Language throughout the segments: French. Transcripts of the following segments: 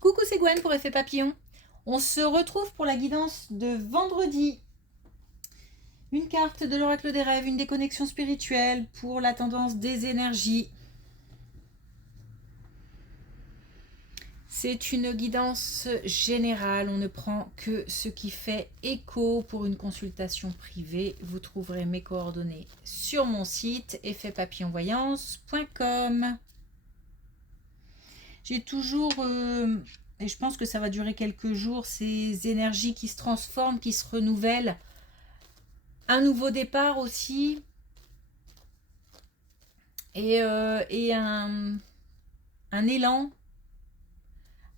Coucou, c'est Gwen pour Effet Papillon. On se retrouve pour la guidance de vendredi. Une carte de l'oracle des rêves, une déconnexion spirituelle pour la tendance des énergies. C'est une guidance générale, on ne prend que ce qui fait écho. Pour une consultation privée, vous trouverez mes coordonnées sur mon site effetpapillonvoyance.com. J'ai toujours, et je pense que ça va durer quelques jours, ces énergies qui se transforment, qui se renouvellent. Un nouveau départ aussi. Et un élan,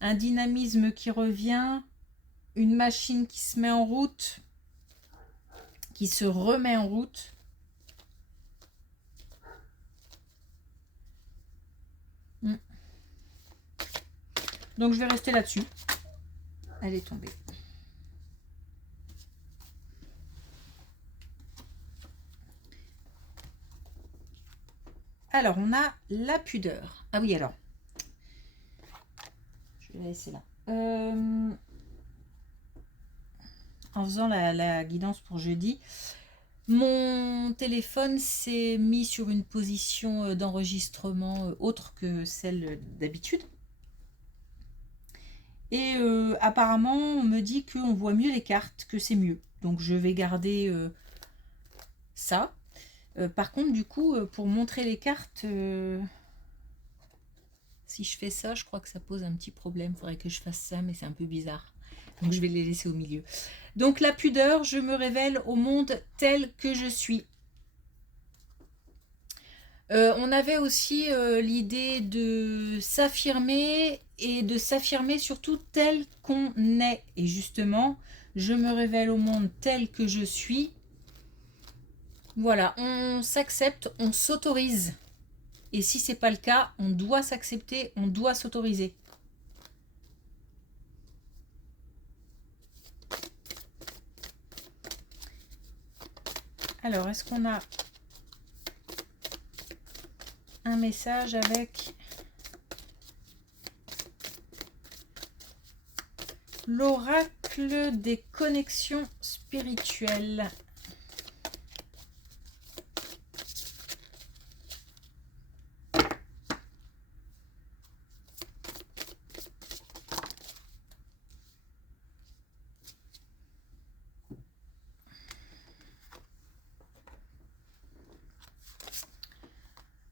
un dynamisme qui revient, une machine qui se met en route, qui se remet en route. Donc je vais rester là-dessus. Elle est tombée. Alors, on a la pudeur. Ah oui, alors. Je vais la laisser là. En faisant la guidance pour jeudi, mon téléphone s'est mis sur une position d'enregistrement autre que celle d'habitude. Et apparemment, on me dit qu'on voit mieux les cartes, que c'est mieux. Donc je vais garder ça. Par contre, du coup, pour montrer les cartes, si je fais ça, je crois que ça pose un petit problème. Il faudrait que je fasse ça, mais c'est un peu bizarre. Donc je vais les laisser au milieu. Donc la pudeur, je me révèle au monde tel que je suis. On avait aussi l'idée de s'affirmer et de s'affirmer surtout tel qu'on est. Et justement, je me révèle au monde tel que je suis. Voilà, on s'accepte, on s'autorise. Et si c'est pas le cas, on doit s'accepter, on doit s'autoriser. Alors, est-ce qu'on a un message avec l'oracle des connexions spirituelles?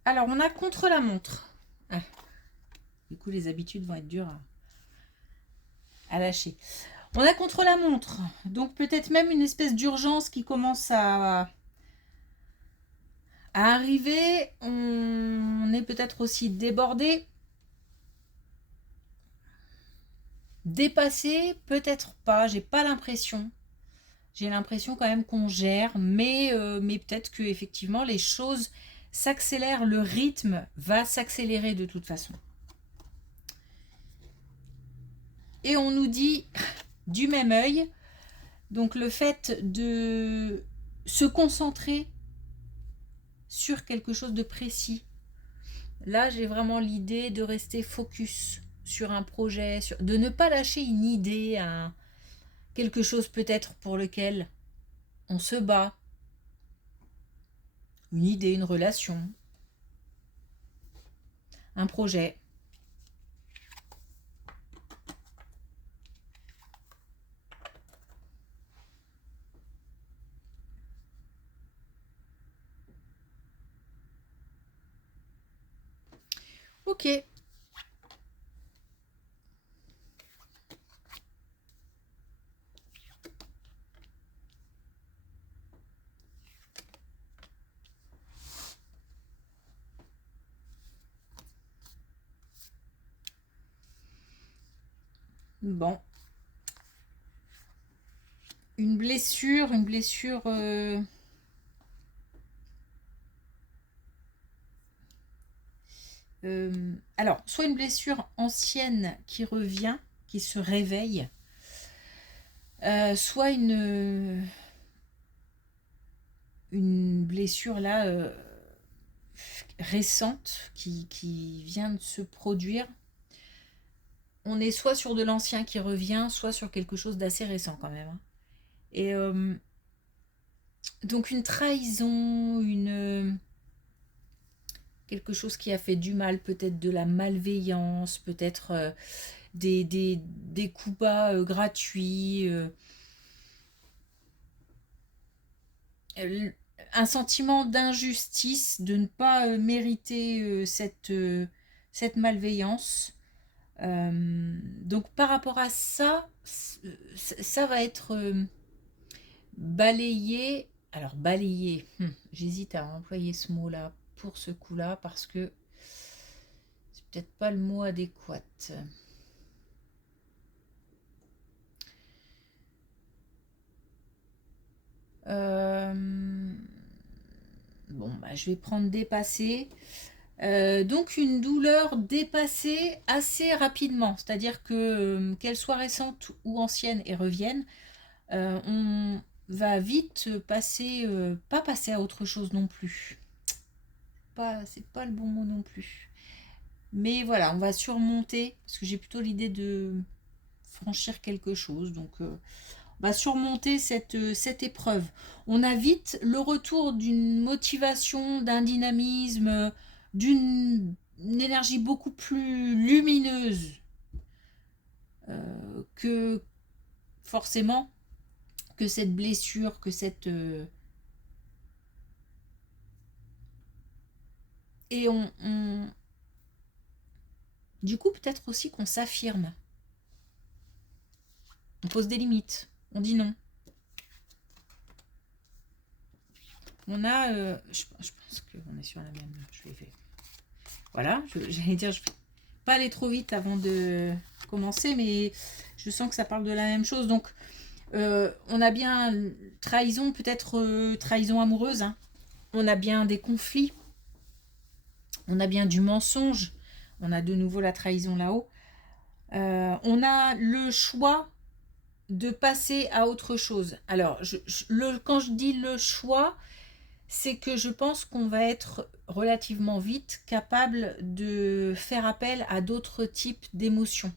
Alors, on a contre la montre. Ah, du coup, les habitudes vont être dures à lâcher. On a contre la montre. Donc, peut-être même une espèce d'urgence qui commence à arriver. On est peut-être aussi débordé. Dépassé, peut-être pas. J'ai pas l'impression. J'ai l'impression quand même qu'on gère. Mais peut-être que effectivement les choses s'accélèrent. Le rythme va s'accélérer de toute façon. Et on nous dit du même œil, donc le fait de se concentrer sur quelque chose de précis. Là, j'ai vraiment l'idée de rester focus sur un projet, de ne pas lâcher une idée, quelque chose peut-être pour lequel on se bat, une idée, une relation, un projet. Ok. Bon. Une blessure. Alors, soit une blessure ancienne qui revient, qui se réveille, soit une blessure là récente qui vient de se produire. on est soit sur de l'ancien qui revient, soit sur quelque chose d'assez récent quand même, hein. Et donc une trahison, quelque chose qui a fait du mal, peut-être de la malveillance, peut-être des coups bas gratuits, un sentiment d'injustice, de ne pas mériter cette malveillance. Donc par rapport à ça, ça va être balayé. Alors balayé, j'hésite à employer ce mot-là pour ce coup-là parce que c'est peut-être pas le mot adéquat. Bon, bah, je vais prendre dépassé. Donc une douleur dépassée assez rapidement, c'est-à-dire que qu'elle soit récente ou ancienne et revienne, on va vite passer, pas passer à autre chose non plus. C'est pas le bon mot non plus. Mais voilà, on va surmonter, parce que j'ai plutôt l'idée de franchir quelque chose. Donc on va surmonter cette épreuve. On a vite le retour d'une motivation, d'un dynamisme, d'une énergie beaucoup plus lumineuse que forcément que cette blessure, que cette... et du coup, peut-être aussi qu'on s'affirme. On pose des limites. On dit non. On a... je pense qu'on est sur la même... Je vais faire... Voilà, j'allais dire... Je vais pas aller trop vite avant de commencer, mais je sens que ça parle de la même chose. Donc, on a bien trahison, peut-être trahison amoureuse. Hein. On a bien des conflits. On a bien du mensonge. On a de nouveau la trahison là-haut. On a le choix de passer à autre chose. Alors, quand je dis le choix, c'est que je pense qu'on va être relativement vite capable de faire appel à d'autres types d'émotions.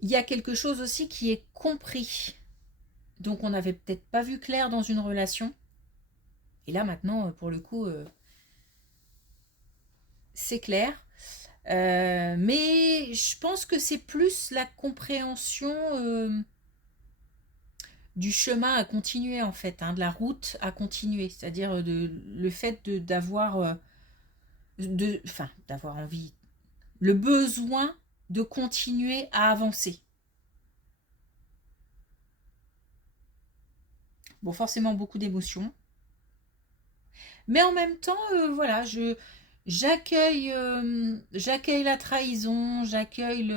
Il y a quelque chose aussi qui est compris. Donc on n'avait peut-être pas vu clair dans une relation. Et là maintenant, pour le coup, c'est clair. Mais je pense que c'est plus la compréhension du chemin à continuer en fait, hein, de la route à continuer. C'est-à-dire le fait d'avoir d'avoir envie, le besoin de continuer à avancer. Bon, forcément beaucoup d'émotions. Mais en même temps, voilà, j'accueille la trahison, j'accueille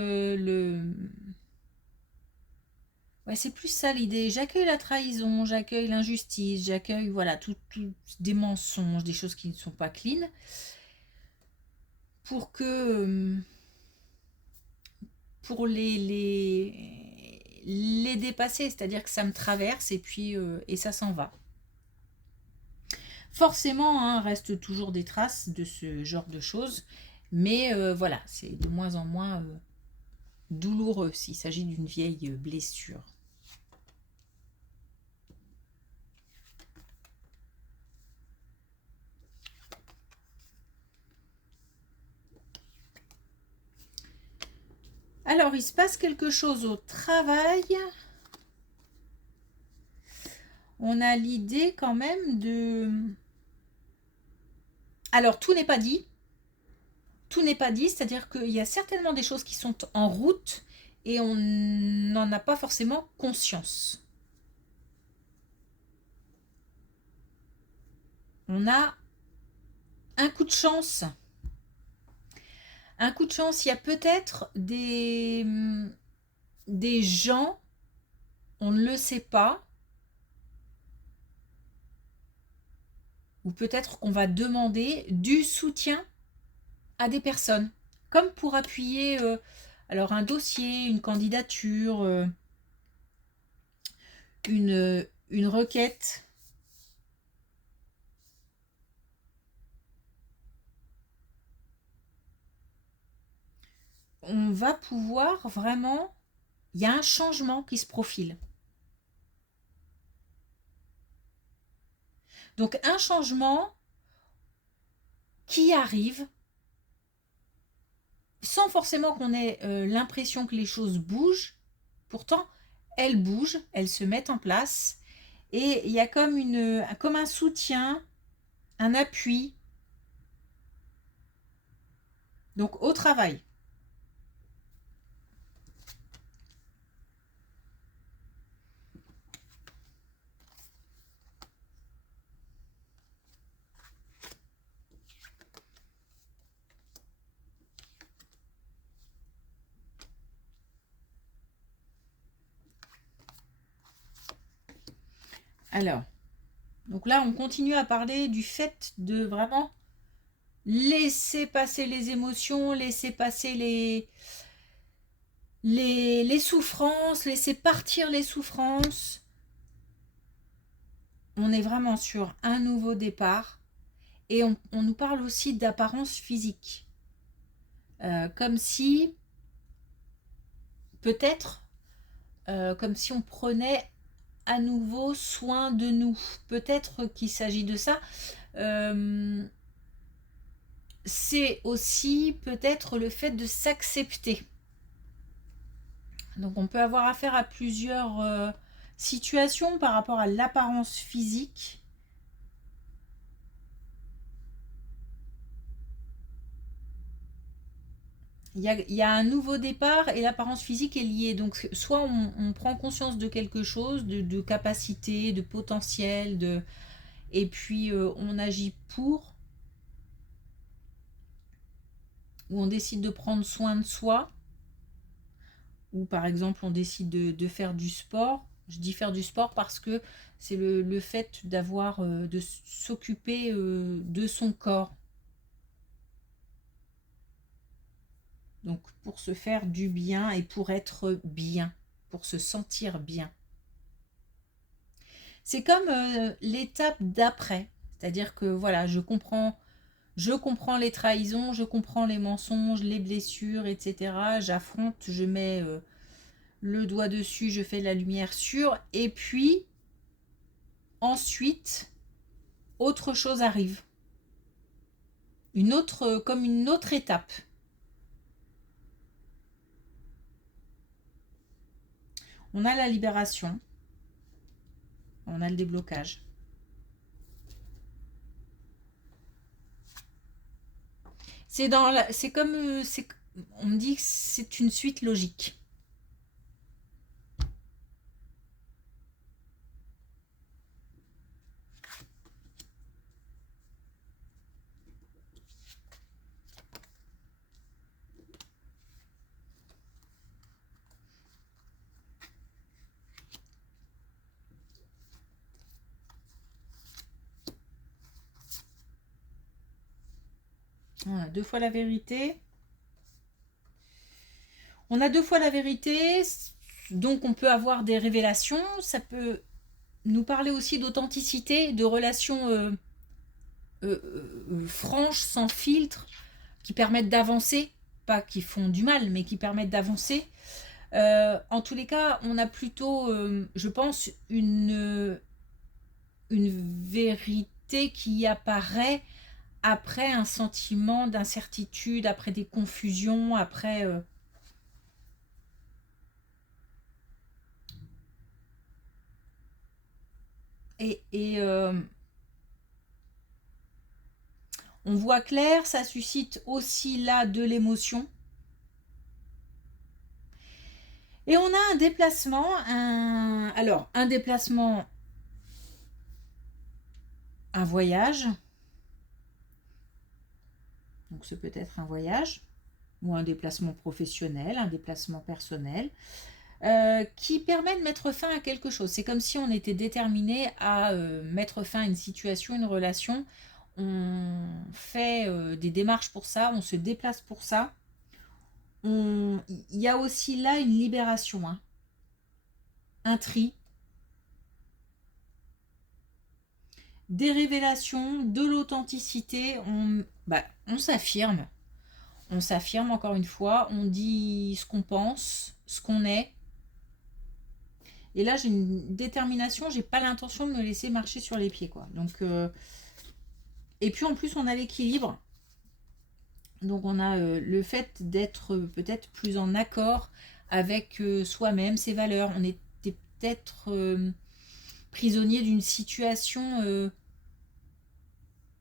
Ouais, c'est plus ça l'idée. J'accueille la trahison, j'accueille l'injustice, j'accueille voilà, tout des mensonges, des choses qui ne sont pas clean, pour que pour les dépasser, c'est-à-dire que ça me traverse et puis et ça s'en va. Forcément, hein, reste toujours des traces de ce genre de choses, mais voilà, c'est de moins en moins douloureux s'il s'agit d'une vieille blessure. Alors, il se passe quelque chose au travail. On a l'idée quand même de... Alors, tout n'est pas dit. Tout n'est pas dit, c'est-à-dire qu'il y a certainement des choses qui sont en route et on n'en a pas forcément conscience. On a un coup de chance. Un coup de chance, il y a peut-être des gens, on ne le sait pas, ou peut-être qu'on va demander du soutien à des personnes, comme pour appuyer alors un dossier, une candidature, une requête. on va pouvoir vraiment... Il y a un changement qui se profile. Donc un changement qui arrive sans forcément qu'on ait l'impression que les choses bougent. Pourtant, elles bougent, elles se mettent en place. Et il y a comme un soutien, un appui. Donc au travail. Alors, donc là, on continue à parler du fait de vraiment laisser passer les émotions, laisser passer les souffrances, laisser partir les souffrances. On est vraiment sur un nouveau départ et on nous parle aussi d'apparence physique. Comme si, peut-être, comme si on prenait à nouveau soin de nous. Peut-être qu'il s'agit de ça. C'est aussi peut-être le fait de s'accepter. Donc on peut avoir affaire à plusieurs situations par rapport à l'apparence physique. Il y a un nouveau départ et l'apparence physique est liée. Donc soit on prend conscience de quelque chose, de capacité, de potentiel, et puis on agit pour, ou on décide de prendre soin de soi, ou par exemple on décide de faire du sport. Je dis faire du sport parce que c'est le fait d'avoir, de s'occuper de son corps. Donc pour se faire du bien et pour être bien, pour se sentir bien. C'est comme l'étape d'après. C'est-à-dire que voilà, je comprends les trahisons, je comprends les mensonges, les blessures, etc. J'affronte, je mets le doigt dessus, je fais la lumière sur. Et puis, ensuite, autre chose arrive. Comme une autre étape. On a la libération. On a le déblocage. C'est comme, on me dit que c'est une suite logique. Voilà, 2 fois la vérité. On a 2 fois la vérité, donc on peut avoir des révélations. Ça peut nous parler aussi d'authenticité, de relations franches, sans filtre, qui permettent d'avancer, pas qui font du mal, mais qui permettent d'avancer. En tous les cas, on a plutôt, je pense, une vérité qui apparaît après un sentiment d'incertitude, après des confusions, après... et on voit clair, ça suscite aussi là de l'émotion. Et on a un déplacement, alors un déplacement, un voyage. Donc ce peut être un voyage ou un déplacement professionnel, un déplacement personnel, qui permet de mettre fin à quelque chose. C'est comme si on était déterminé à mettre fin à une situation, une relation. On fait des démarches pour ça, on se déplace pour ça. Il y a aussi là une libération, hein, un tri, des révélations, de l'authenticité. On s'affirme. On s'affirme encore une fois, on dit ce qu'on pense, ce qu'on est. Et là, j'ai une détermination, j'ai pas l'intention de me laisser marcher sur les pieds, quoi. Donc, et puis en plus, on a l'équilibre. Donc, on a le fait d'être peut-être plus en accord avec soi-même, ses valeurs. On était peut-être prisonnier d'une situation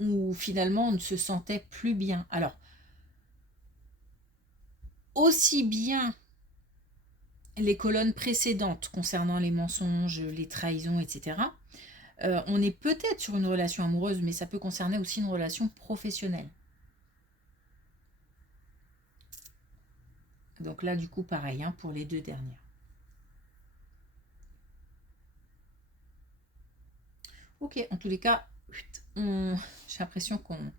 où finalement on ne se sentait plus bien. Alors, aussi bien les colonnes précédentes concernant les mensonges, les trahisons, etc. On est peut-être sur une relation amoureuse, mais ça peut concerner aussi une relation professionnelle. Donc là, du coup, pareil, hein, pour les deux dernières. Ok, en tous les cas, j'ai l'impression qu'on...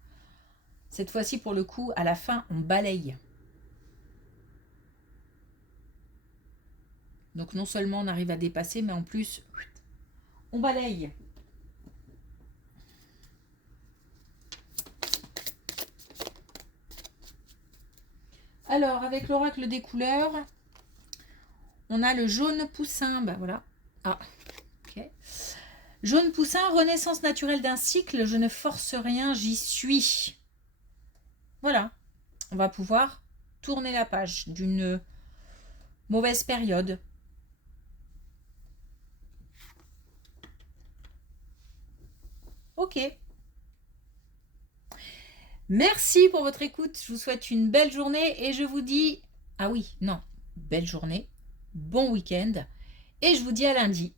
Cette fois-ci, pour le coup, à la fin, on balaye. Donc non seulement on arrive à dépasser, mais en plus, on balaye. Alors, avec l'oracle des couleurs, on a le jaune poussin. Ben voilà. Ah, ok. Jaune poussin, renaissance naturelle d'un cycle. Je ne force rien, j'y suis. Voilà. On va pouvoir tourner la page d'une mauvaise période. Ok. Merci pour votre écoute. Je vous souhaite une belle journée et je vous dis... Ah oui, non. Belle journée. Bon week-end. Et je vous dis à lundi.